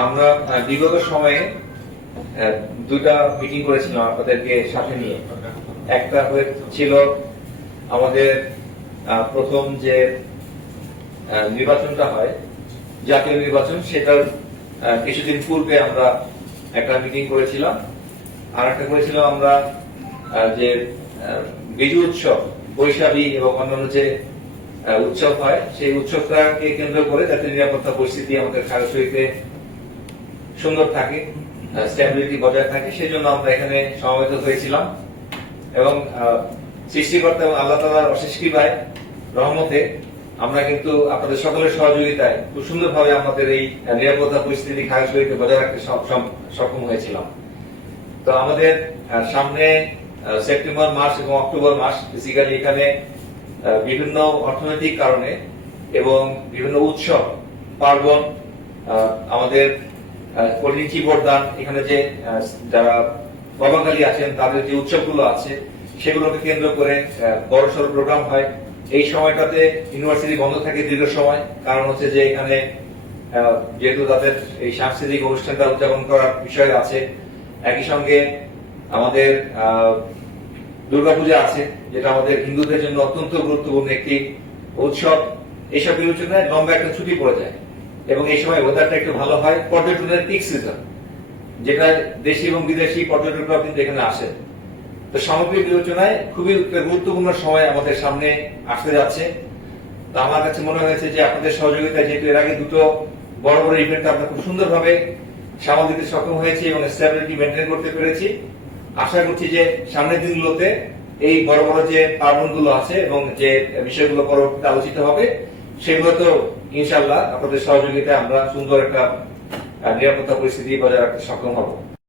আমরা বিগত সময়ে দুইটা মিটিং করেছিলাম আপনাদেরকে সাথে নিয়ে। একটা হয়েছিল আমাদের প্রথম যে নির্বাচনটা হয়, জাতীয় নির্বাচন, সেটার কিছুদিন পূর্বে আমরা একটা মিটিং করেছিলাম। আর একটা করেছিলাম আমরা যে বিজু উৎসব, বৈশাখী এবং অন্যান্য যে উৎসব হয়, সেই উৎসবটাকে কেন্দ্র করে যাতে নিরাপত্তা পরিস্থিতি আমাদের খাগড়াছড়িতে সুন্দর থাকে, স্ট্যাবিলিটি বজায় থাকে, সেই জন্য আমরা এখানে সমবেত হয়েছিলাম। এবং সৃষ্টিকর্তা এবং আল্লাহ তাআলার অশেষ কৃপায়, রহমতে আমরা কিন্তু আপনাদের সকলের সহযোগিতায় খুব সুন্দরভাবে আমাদের এই নিরাপত্তা পরিস্থিতি খাগড়াছড়িতে বজায় রাখতে সক্ষম হয়েছিলাম। তো আমাদের সামনে সেপ্টেম্বর মাস এবং অক্টোবর মাস বেসিক্যালি এখানে বিভিন্ন অর্থনৈতিক কারণে এবং বিভিন্ন উৎসব পার্বণ, আমাদের কলিঞ্চি বরদান, এখানে যে যারা বাবাকালী আছেন তাদের যে উৎসবগুলো আছে সেগুলোকে কেন্দ্র করে বড়সড় প্রোগ্রাম হয়। এই সময়টাতে ইউনিভার্সিটি বন্ধ থাকে দীর্ঘ সময়, কারণ হচ্ছে যে এখানে যেহেতু তাদের এই সাংস্কৃতিক অনুষ্ঠানটা উদযাপন করার বিষয় আছে। একই সঙ্গে আমাদের দুর্গাপূজা আছে, যেটা আমাদের হিন্দুদের জন্য অত্যন্ত গুরুত্বপূর্ণ একটি উৎসব। এইসব বিবেচনায় লম্বা একটা ছুটি পড়ে যায় এবং এই সময় ওয়েদারটা একটু ভালো হয়। পর্যটনের পিক সিজন, যেটা দেশি এবং বিদেশি পর্যটকরাও কিন্তু এখানে আসে। তো সামগ্রিক বিবেচনায় খুবই গুরুত্বপূর্ণ সময় আমাদের সামনে আসতে যাচ্ছে। তো আমার কাছে মনে হয়েছে যে আপনাদের সহযোগিতায়, যেহেতু এর আগে দুটো বড় বড় ইভেন্ট আমরা খুব সুন্দরভাবে সামাল দিতে সক্ষম হয়েছি এবং স্ট্যাবিলিটি মেনটেন করতে পেরেছি, আশা করছি যে সামনের দিনগুলোতে এই বড় বড় যে পার্বণগুলো আছে এবং যে বিষয়গুলো পরবর্তীতে আলোচিত হবে, সেগুলোতেও ইনশাআল্লাহ আপনাদের সহযোগিতায় আমরা সুন্দর একটা নিরাপত্তা পরিস্থিতি বজায় রাখতে সক্ষম হব।